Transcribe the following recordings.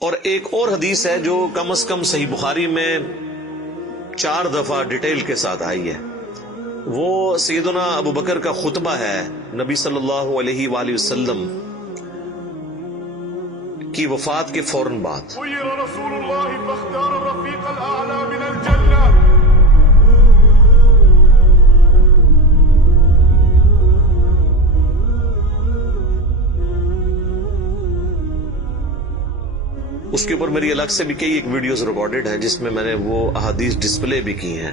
اور ایک اور حدیث ہے جو کم از کم صحیح بخاری میں 4 دفعہ ڈیٹیل کے ساتھ آئی ہے. وہ سیدنا ابو بکر کا خطبہ ہے نبی صلی اللہ علیہ وآلہ وسلم کی وفات کے فوراً بعد. خیر رسول اللہ فاختار الرفیق الاعلی من الجنہ. اس کے اوپر میری الگ سے بھی کئی ایک ویڈیوز ریکارڈڈ ہیں جس میں میں نے وہ احادیث ڈسپلے بھی کی ہیں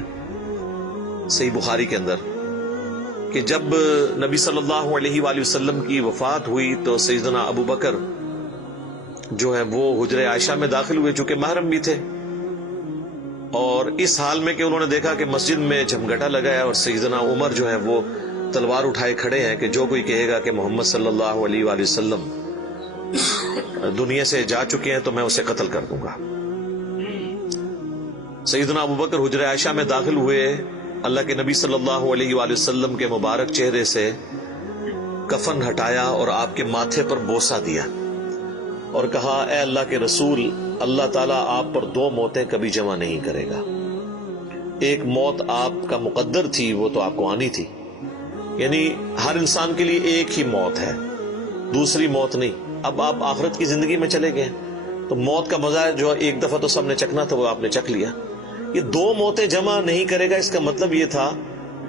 صحیح بخاری کے اندر کہ جب نبی صلی اللہ علیہ وآلہ وسلم کی وفات ہوئی تو سیدنا ابو بکر جو ہے وہ حجرہ عائشہ میں داخل ہوئے چونکہ محرم بھی تھے، اور اس حال میں کہ انہوں نے دیکھا کہ مسجد میں جھمگٹا لگا ہے اور سیدنا عمر جو ہے وہ تلوار اٹھائے کھڑے ہیں کہ جو کوئی کہے گا کہ محمد صلی اللہ علیہ وآلہ وسلم دنیا سے جا چکے ہیں تو میں اسے قتل کر دوں گا. سیدنا ابو بکر حجرہ عائشہ میں داخل ہوئے، اللہ کے نبی صلی اللہ علیہ وآلہ وسلم کے مبارک چہرے سے کفن ہٹایا اور آپ کے ماتھے پر بوسہ دیا اور کہا اے اللہ کے رسول، اللہ تعالیٰ آپ پر 2 موتیں کبھی جمع نہیں کرے گا. ایک موت آپ کا مقدر تھی، وہ تو آپ کو آنی تھی، یعنی ہر انسان کے لیے ایک ہی موت ہے، دوسری موت نہیں. اب آپ آخرت کی زندگی میں چلے گئے تو موت کا مزہ جو ایک دفعہ تو سب نے چکھنا تھا وہ آپ نے چکھ لیا. یہ 2 موتیں جمع نہیں کرے گا، اس کا مطلب یہ تھا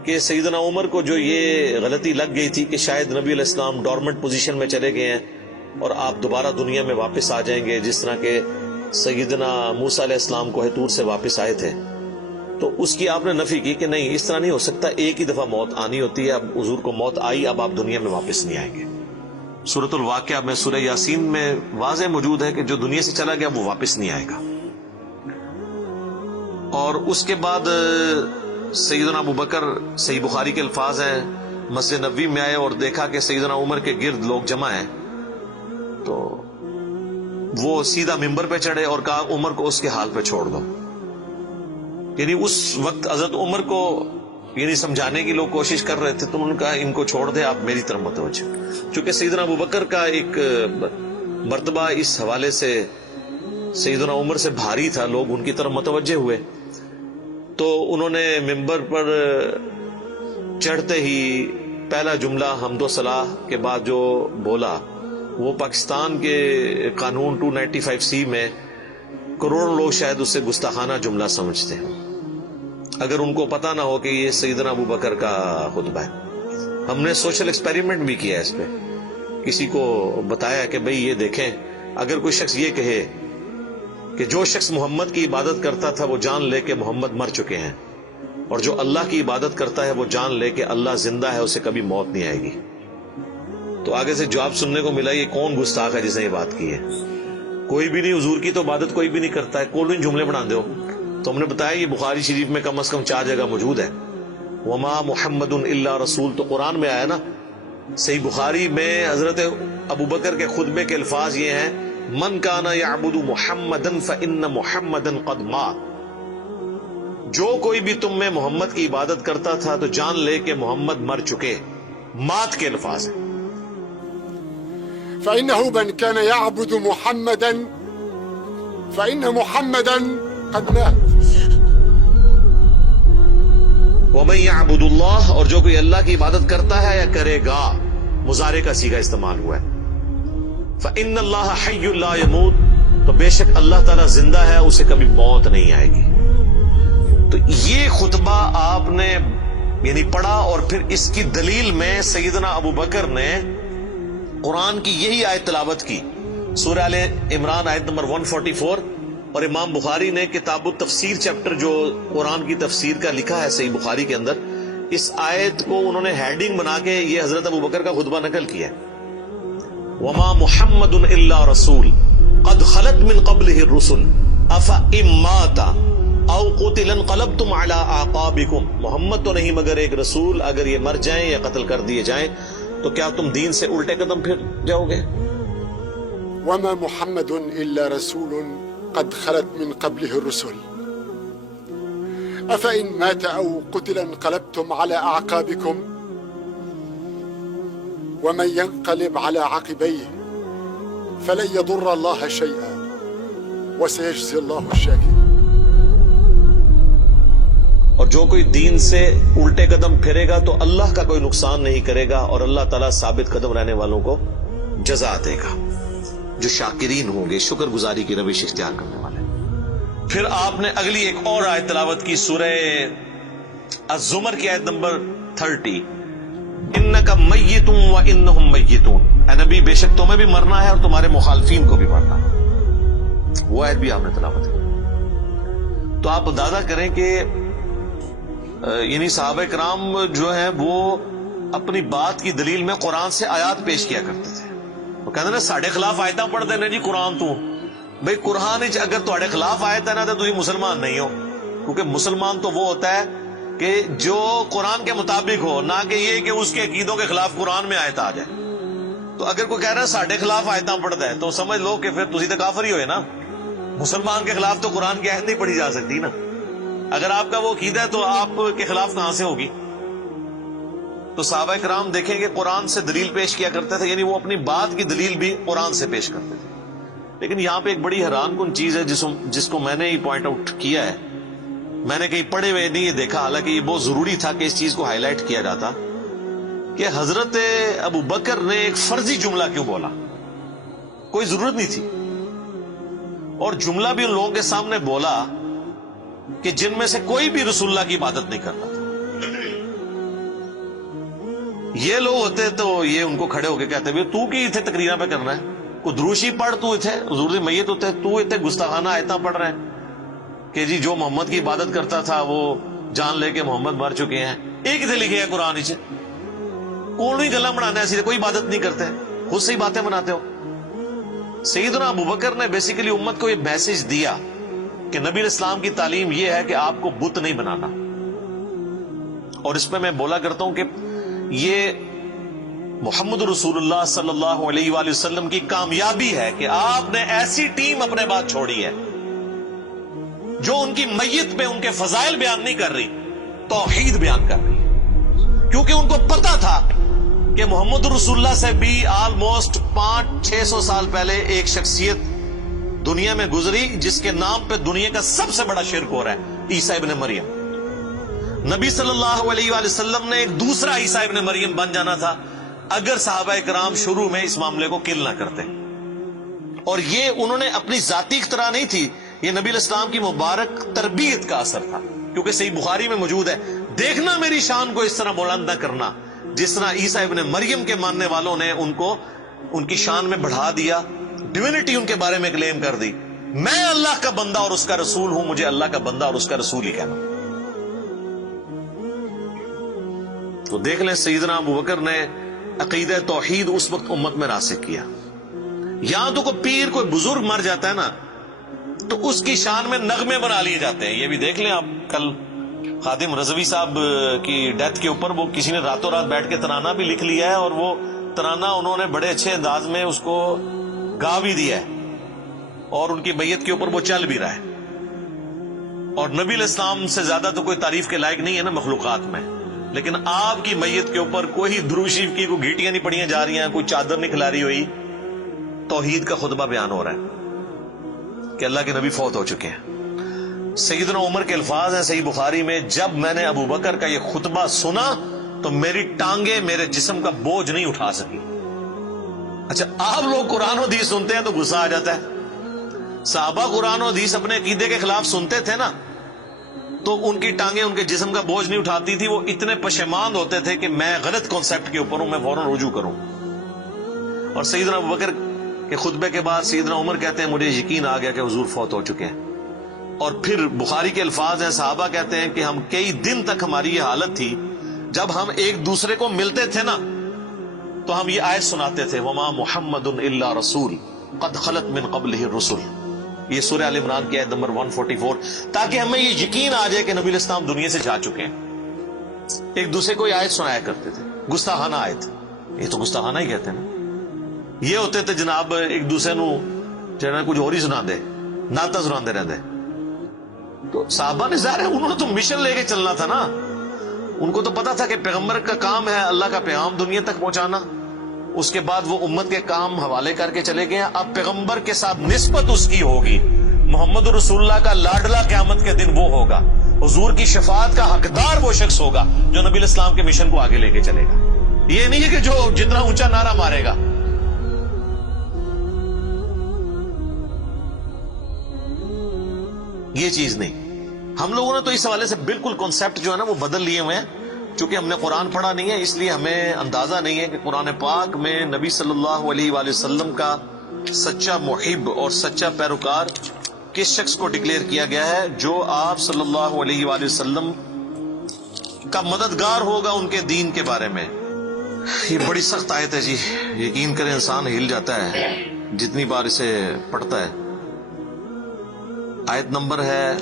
کہ سیدنا عمر کو جو یہ غلطی لگ گئی تھی کہ شاید نبی علیہ السلام ڈورمنٹ پوزیشن میں چلے گئے ہیں اور آپ دوبارہ دنیا میں واپس آ جائیں گے جس طرح کہ سیدنا موسیٰ علیہ السلام کوہ طور سے واپس آئے تھے، تو اس کی آپ نے نفی کی کہ نہیں، اس طرح نہیں ہو سکتا، ایک ہی دفعہ موت آنی ہوتی ہے. اب حضور کو موت آئی، اب آپ دنیا میں واپس نہیں آئیں گے. سورۃ الواقعہ میں سورہ یاسین میں واضح موجود ہے کہ جو دنیا سے چلا گیا وہ واپس نہیں آئے گا. اور اس کے بعد سیدنا ابو بکر، صحیح بخاری کے الفاظ ہیں، مسجد نبوی میں آئے اور دیکھا کہ سیدنا عمر کے گرد لوگ جمع ہیں تو وہ سیدھا ممبر پہ چڑھے اور کہا عمر کو اس کے حال پہ چھوڑ دو. یعنی اس وقت حضرت عمر کو یعنی سمجھانے کی لوگ کوشش کر رہے تھے تو انہوں نے کہا ان کو چھوڑ دے، آپ میری طرف متوجہ. چونکہ سیدنا ابو بکر کا ایک مرتبہ اس حوالے سے سیدنا عمر سے بھاری تھا، لوگ ان کی طرف متوجہ ہوئے تو انہوں نے ممبر پر چڑھتے ہی پہلا جملہ حمد و ثناء کے بعد جو بولا وہ پاکستان کے قانون 295C میں کروڑوں لوگ شاید اسے گستاخانہ جملہ سمجھتے ہیں اگر ان کو پتہ نہ ہو کہ یہ سیدنا ابو بکر کا خطبہ ہے. ہم نے سوشل ایکسپیریمنٹ بھی کیا ہے اس پہ، کسی کو بتایا کہ بھئی یہ دیکھیں، اگر کوئی شخص یہ کہے کہ جو شخص محمد کی عبادت کرتا تھا وہ جان لے کہ محمد مر چکے ہیں، اور جو اللہ کی عبادت کرتا ہے وہ جان لے کہ اللہ زندہ ہے، اسے کبھی موت نہیں آئے گی. تو آگے سے جواب سننے کو ملا یہ کون گستاخ ہے جس نے یہ بات کی ہے؟ کوئی بھی نہیں، حضور کی تو عبادت کوئی بھی نہیں کرتا ہے، کون جملے بنا دو. تو ہم نے بتایا یہ بخاری شریف میں کم از کم 4 جگہ موجود ہے. وما محمد الا رسول تو قرآن میں آیا نا. صحیح بخاری میں حضرت ابو بکر کے خطبے کے الفاظ یہ ہیں من کان یعبد محمدا فان محمدا قد مات. جو کوئی بھی تم میں محمد کی عبادت کرتا تھا تو جان لے کہ محمد مر چکے. مات کے الفاظ ہیں. فإنه من كان يعبد محمدا فإن محمدا قد مات. وَمَن يَعْبُدُ اللَّهَ، اور جو کوئی اللہ کی عبادت کرتا ہے یا کرے گا، مضارع کا صیغہ استعمال ہوا ہے. فَإِنَّ اللَّهَ حَيٌّ لَا يَمُوتُ، تو بے شک اللہ تعالیٰ زندہ ہے، اسے کبھی موت نہیں آئے گی. تو یہ خطبہ آپ نے یعنی پڑھا اور پھر اس کی دلیل میں سیدنا ابو بکر نے قرآن کی یہی آیت تلاوت کی، سورہ آل عمران آیت نمبر 144. اور امام بخاری نے کتاب التفسیر چیپٹر جو قرآن کی تفسیر کا لکھا ہے صحیح بخاری کے اندر، اس آیت کو انہوں نے ہیڈنگ بنا کے یہ حضرت ابو بکر کا خطبہ نقل کیا ہے. وما محمد الا رسول قد خلت من قبلہ الرسل افئن مات او قتل انقلبتم علی اعقابکم. محمد تو نہیں مگر ایک رسول، اگر یہ مر جائیں یا قتل کر دیے جائیں تو کیا تم دین سے الٹے قدم پھر جاؤ گے. وما محمد الا رسول قد خلت من قبله الرسل افإن مات او قتل انقلبتم على اعقابكم ومن ينقلب على عقبيه فلن يضر الله شيئا وسيجزي الله الشاكرين. اور جو کوئی دین سے الٹے قدم پھرے گا تو اللہ کا کوئی نقصان نہیں کرے گا اور اللہ تعالیٰ ثابت قدم رہنے والوں کو جزا دے گا، جو شاکرین ہوں گے، شکر گزاری کی روش اختیار کرنے والے۔ پھر آپ نے اگلی ایک اور آیت تلاوت کی، سورہ الزمر کی آیت نمبر 30، انک میت و انہم میتون، اے نبی بے شک تمہیں بھی مرنا ہے اور تمہارے مخالفین کو بھی مرنا ہے۔ وہ آیت بھی آپ نے تلاوت کی۔ تو آپ اندازہ کریں کہ یعنی صحابہ کرام جو ہیں وہ اپنی بات کی دلیل میں قرآن سے آیات پیش کیا کرتے تھے۔ وہ کہتے ہیں نا ساڑھے خلاف آیتاں پڑھ دینے جی قرآن تو بھئی قرآن اگر تھوڑے خلاف آیت ہے نا تو تھی مسلمان نہیں ہو، کیونکہ مسلمان تو وہ ہوتا ہے کہ جو قرآن کے مطابق ہو، نہ کہ یہ کہ اس کے عقیدوں کے خلاف قرآن میں آیت آ جائے۔ تو اگر کوئی کہہ رہا ہے ساڑھے خلاف آیتاں پڑھتا ہے تو سمجھ لو کہ پھر تسی تو کافر ہی ہوئے نا، مسلمان کے خلاف تو قرآن کی آیت نہیں پڑھی جا سکتی نا۔ اگر آپ کا وہ عقیدہ ہے تو آپ کے خلاف کہاں سے ہوگی؟ تو صحابہ کرام دیکھیں کہ قرآن سے دلیل پیش کیا کرتے تھے، یعنی وہ اپنی بات کی دلیل بھی قرآن سے پیش کرتے تھے۔ لیکن یہاں پہ ایک بڑی حیران کن چیز ہے جس کو میں نے ہی پوائنٹ آؤٹ کیا ہے، میں نے کہیں پڑھے ہوئے نہیں یہ دیکھا، حالانکہ یہ بہت ضروری تھا کہ اس چیز کو ہائی لائٹ کیا جاتا، کہ حضرت ابو بکر نے ایک فرضی جملہ کیوں بولا؟ کوئی ضرورت نہیں تھی، اور جملہ بھی ان لوگوں کے سامنے بولا کہ جن میں سے کوئی بھی رسول اللہ کی عبادت نہیں کرتا تھا۔ یہ لوگ ہوتے تو یہ ان کو کھڑے ہو کے کہتے بھی تو کی اتنے تقریریں پہ کرنا ہے، کو دروشی پڑھ تو اتنے حضور دی میت ہوتے تو اتنے گستاخانہ آیتاں پڑھ رہے ہیں کہ جی جو محمد کی عبادت کرتا تھا وہ جان لے کے محمد مر چکے ہیں۔ ایک اتنے لکھے ہے قرآن اچ کون ہی گلا بنانا ہے، سیدھے کوئی عبادت نہیں کرتے، خود سے ہی باتیں بناتے ہو۔ سیدنا ابو بکر نے بیسیکلی امت کو یہ میسج دیا کہ نبی اسلام کی تعلیم یہ ہے کہ آپ کو بت نہیں بنانا، اور اس پہ میں بولا کرتا ہوں کہ یہ محمد رسول اللہ صلی اللہ علیہ وآلہ وسلم کی کامیابی ہے کہ آپ نے ایسی ٹیم اپنے بعد چھوڑی ہے جو ان کی میت پہ ان کے فضائل بیان نہیں کر رہی، توحید بیان کر رہی ہے، کیونکہ ان کو پتا تھا کہ محمد رسول اللہ سے بھی آلموسٹ 500-600 سال پہلے ایک شخصیت دنیا میں گزری جس کے نام پہ دنیا کا سب سے بڑا شرک ہو رہا ہے، عیسیٰ ابن مریم۔ نبی صلی اللہ علیہ وآلہ وسلم نے ایک دوسرا عیسیٰ ابن مریم بن جانا تھا اگر صحابہ کرام شروع میں اس معاملے کو کل نہ کرتے، اور یہ انہوں نے اپنی ذاتی اختراع نہیں تھی، یہ نبی الاسلام کی مبارک تربیت کا اثر تھا، کیونکہ صحیح بخاری میں موجود ہے، دیکھنا میری شان کو اس طرح بلند نہ کرنا جس طرح عیسیٰ ابن مریم کے ماننے والوں نے ان کو ان کی شان میں بڑھا دیا، ڈیوینٹی ان کے بارے میں کلیم کر دی۔ میں اللہ کا بندہ اور اس کا رسول ہوں، مجھے اللہ کا بندہ اور اس کا رسول ہی کہنا۔ تو دیکھ لیں سیدنا ابو بکر نے عقیدہ توحید اس وقت امت میں راسخ کیا۔ یہاں تو کوئی پیر کوئی بزرگ مر جاتا ہے نا تو اس کی شان میں نغمے بنا لیے جاتے ہیں۔ یہ بھی دیکھ لیں آپ، کل خادم رضوی صاحب کی ڈیتھ کے اوپر وہ کسی نے راتوں رات بیٹھ کے ترانہ بھی لکھ لیا ہے، اور وہ ترانہ انہوں نے بڑے اچھے انداز میں اس کو گا بھی دیا ہے، اور ان کی میت کے اوپر وہ چل بھی رہا ہے۔ اور نبی علیہ السلام سے زیادہ تو کوئی تعریف کے لائق نہیں ہے نا مخلوقات میں، لیکن آپ کی میت کے اوپر کوئی درود شریف کی کوئی گھیٹیاں نہیں پڑیاں جا رہی ہیں، کوئی چادر نہیں کھلاری ہوئی، توحید کا خطبہ بیان ہو رہا ہے کہ اللہ کے نبی فوت ہو چکے ہیں۔ سیدنا عمر کے الفاظ ہیں صحیح بخاری میں، جب میں نے ابو بکر کا یہ خطبہ سنا تو میری ٹانگیں میرے جسم کا بوجھ نہیں اٹھا سکی۔ اچھا، آپ لوگ قرآن و حدیث سنتے ہیں تو غصہ آ جاتا ہے، صحابہ قرآن و حدیث اپنے عقیدے کے خلاف سنتے تھے نا تو ان کی ٹانگیں ان کے جسم کا بوجھ نہیں اٹھاتی تھی، وہ اتنے پشیمان ہوتے تھے کہ میں غلط کانسیپٹ کے اوپر ہوں، میں فوراً رجوع کروں۔ اور سیدنا ابو بکر کے خطبے کے بعد سیدنا عمر کہتے ہیں مجھے یقین آ گیا کہ حضور فوت ہو چکے ہیں۔ اور پھر بخاری کے الفاظ ہیں، صحابہ کہتے ہیں کہ ہم کئی دن تک ہماری یہ حالت تھی، جب ہم ایک دوسرے کو ملتے تھے نا تو ہم یہ آیت سناتے تھے، وما محمد الا رسول قد خلت من قبلہ الرسل، یہ سورہ آل عمران کی آیت نمبر 144، تاکہ ہمیں یہ یقین آ جائے کہ نبی الاسلام دنیا سے جا چکے ہیں۔ ایک دوسرے کو یہ آیت سنایا کرتے تھے، گستاخانہ آیت، یہ تو گستاخانہ ہی کہتے ہیں نا۔ یہ ہوتے تھے جناب ایک دوسرے نو جناب کچھ اور ہی سنا دے، ناتا سنا دے رہتے۔ تو صحابہ نے ظاہر ہے انہوں نے تو مشن لے کے چلنا تھا نا، ان کو تو پتا تھا کہ پیغمبر کا کام ہے اللہ کا پیغام دنیا تک پہنچانا، اس کے بعد وہ امت کے کام حوالے کر کے چلے گئے ہیں۔ اب پیغمبر کے ساتھ نسبت اس کی ہوگی، محمد رسول اللہ کا لاڈلا قیامت کے دن وہ ہوگا، حضور کی شفاعت کا حقدار وہ شخص ہوگا جو نبی الاسلام کے مشن کو آگے لے کے چلے گا۔ یہ نہیں ہے کہ جو جتنا اونچا نعرہ مارے گا۔ یہ چیز نہیں۔ ہم لوگوں نے تو اس حوالے سے بالکل کانسیپٹ جو ہے نا وہ بدل لیے ہوئے ہیں، چونکہ ہم نے قرآن پڑھا نہیں ہے اس لیے ہمیں اندازہ نہیں ہے کہ قرآن پاک میں نبی صلی اللہ علیہ وآلہ وسلم کا سچا محب اور سچا پیروکار کس شخص کو ڈکلیئر کیا گیا ہے، جو آپ صلی اللہ علیہ وآلہ وسلم کا مددگار ہوگا ان کے دین کے بارے میں۔ یہ بڑی سخت آیت ہے جی، یقین کریں انسان ہل جاتا ہے جتنی بار اسے پڑھتا ہے۔ آیت نمبر ہے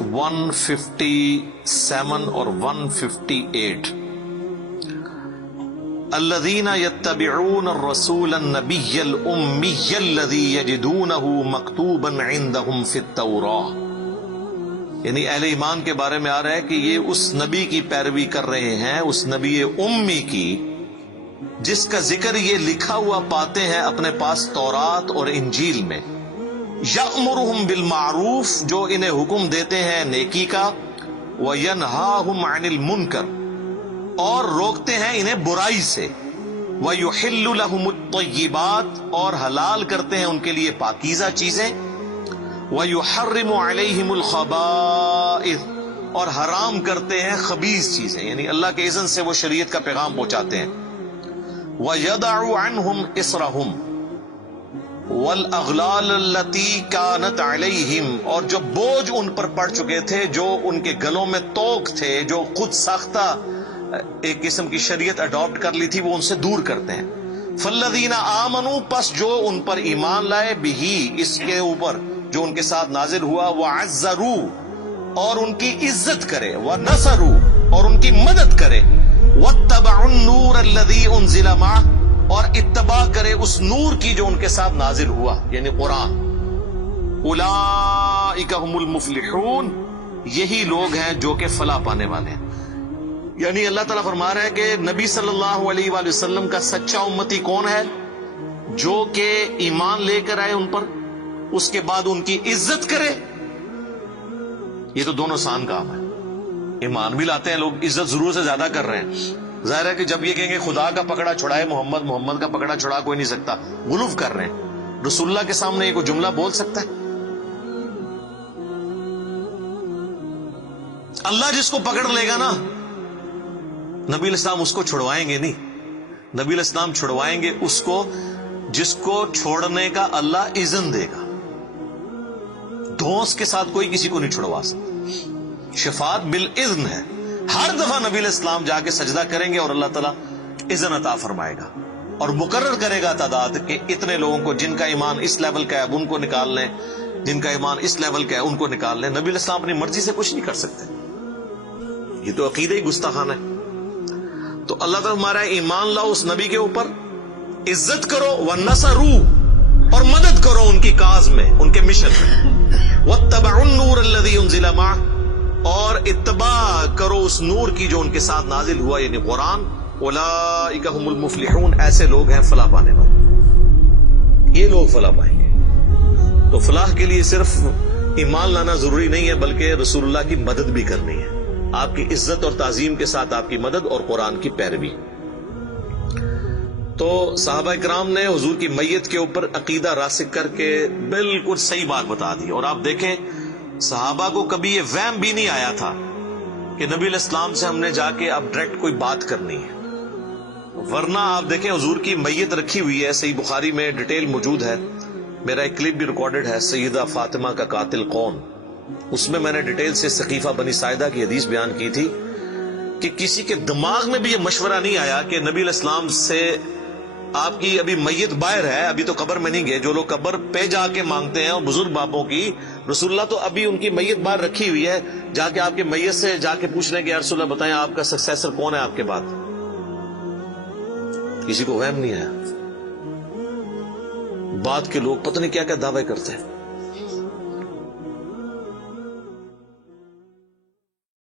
157 اور 158۔ الذين يتبعون الرسول النبي الأمي الذي يجدونه مكتوبا عندهم في التوراة، یعنی اہل ایمان کے بارے میں آ رہا ہے کہ یہ اس نبی کی پیروی کر رہے ہیں، اس نبی امی کی جس کا ذکر یہ لکھا ہوا پاتے ہیں اپنے پاس تورات اور انجیل میں۔ یأمرهم بالمعروف، جو انہیں حکم دیتے ہیں نیکی کا، وینہاہم عن المنکر، اور روکتے ہیں انہیں برائی سے، وَيُحِلُّ لَهُمُ الطَّيِّبَاتِ، اور حلال کرتے ہیں ان کے لیے پاکیزہ چیزیں، وَيُحَرِّمُ عَلَيْهِمُ الْخَبَائِثَ، اور حرام کرتے ہیں خبیث چیزیں، یعنی اللہ کے اذن سے وہ شریعت کا پیغام پہنچاتے ہیں۔ وَيَدَعُ عَنْهُمْ إِصْرَهُمْ وَالْأَغْلَالَ الَّتِي كَانَتْ عَلَيْهِمْ، اور جو بوجھ ان پر پڑ چکے تھے، جو ان کے گلوں میں توق تھے، جو خود ساختہ ایک قسم کی شریعت اڈاپٹ کر لی تھی، وہ ان سے دور کرتے ہیں۔ فَالَّذِينَ آمَنُوا، پس جو ان پر ایمان لائے، بِهِ، اس کے اوپر جو ان کے ساتھ نازل ہوا، وَعَزَّرُوا، اور ان کی عزت کرے، وَنَصَرُوا، اور ان کی مدد کرے، وَاتَّبَعُوا النُّورَ الَّذِي أُنزِلَ مَعَهُ، اور اتباع کرے اس نور کی جو ان کے ساتھ نازل ہوا، یعنی قرآن۔ اولئک هم المفلحون، یہی لوگ ہیں جو کہ فلاح پانے والے ہیں۔ یعنی اللہ تعالیٰ فرما رہا ہے کہ نبی صلی اللہ علیہ وآلہ وسلم کا سچا امتی کون ہے؟ جو کہ ایمان لے کر آئے ان پر، اس کے بعد ان کی عزت کرے۔ یہ تو دونوں آسان کام ہے۔ ایمان بھی لاتے ہیں لوگ، عزت ضرور سے زیادہ کر رہے ہیں۔ ظاہر ہے کہ جب یہ کہیں گے خدا کا پکڑا چھڑائے محمد، محمد کا پکڑا چھڑا کوئی نہیں سکتا، غلوف کر رہے ہیں۔ رسول اللہ کے سامنے یہ کوئی جملہ بول سکتا ہے؟ اللہ جس کو پکڑ لے گا نا، نبی الاسلام اس کو چھڑوائیں گے نہیں، نبی الاسلام چھڑوائیں گے اس کو جس کو چھوڑنے کا اللہ اذن دے گا۔ دھونس کے ساتھ کوئی کسی کو نہیں چھڑوا سکتا۔ شفاعت بالاذن ہے، ہر دفعہ نبی الاسلام جا کے سجدہ کریں گے اور اللہ تعالیٰ اذن عطا فرمائے گا اور مقرر کرے گا تعداد کہ اتنے لوگوں کو جن کا ایمان اس لیول کا ہے اب ان کو نکال لیں، جن کا ایمان اس لیول کا ہے ان کو نکال لیں۔ نبی الاسلام اپنی مرضی سے کچھ نہیں کر سکتے، یہ تو عقیدہ ہی گستاخانہ ہے۔ تو اللہ تعالیٰ ہمارا ایمان لاؤ اس نبی کے اوپر، عزت کرو، وَنَصَرُوا، اور مدد کرو ان کی کاز میں، ان کے مشن میں، وَاتَّبَعُوا النُّورَ الَّذِي أُنزِلَ مَعَهُ، اور اتباع کرو اس نور کی جو ان کے ساتھ نازل ہوا، یعنی قرآن۔ اولئک هم المفلحون، ایسے لوگ ہیں فلاح پانے والے، یہ لوگ فلاح پائیں گے۔ تو فلاح کے لیے صرف ایمان لانا ضروری نہیں ہے، بلکہ رسول اللہ کی مدد بھی کرنی ہے، آپ کی عزت اور تعظیم کے ساتھ آپ کی مدد اور قرآن کی پیروی۔ تو صحابہ کرام نے حضور کی میت کے اوپر عقیدہ راسخ کر کے بالکل صحیح بات بتا دی، اور آپ دیکھیں صحابہ کو کبھی یہ وہم بھی نہیں آیا تھا کہ نبی علیہ السلام سے ہم نے جا کے اب ڈائریکٹ کوئی بات کرنی ہے، ورنہ آپ دیکھیں حضور کی میت رکھی ہوئی ہے، صحیح بخاری میں ڈیٹیل موجود ہے، میرا ایک کلپ بھی ریکارڈڈ ہے، سیدہ فاطمہ کا قاتل کون، اس میں میں نے ڈیٹیل سے سقیفہ بنی ساعدہ کی حدیث بیان کی تھی کہ کسی کے دماغ میں بھی یہ مشورہ نہیں آیا کہ نبی علیہ السلام سے آپ کی ابھی میت باہر ہے، ابھی تو قبر میں نہیں گئے، جو لوگ قبر پہ جا کے مانگتے ہیں اور بزرگ باپوں کی، رسول اللہ تو ابھی ان کی میت باہر رکھی ہوئی ہے، جا کے آپ کے میت سے جا کے پوچھ رہے ہیں کہ یا رسول اللہ بتائیں آپ کا سکسیسر کون ہے آپ کے بعد۔ کسی کو وہم نہیں آیا، بعد کے لوگ پتہ نہیں کیا کیا دعوے کرتے ہیں۔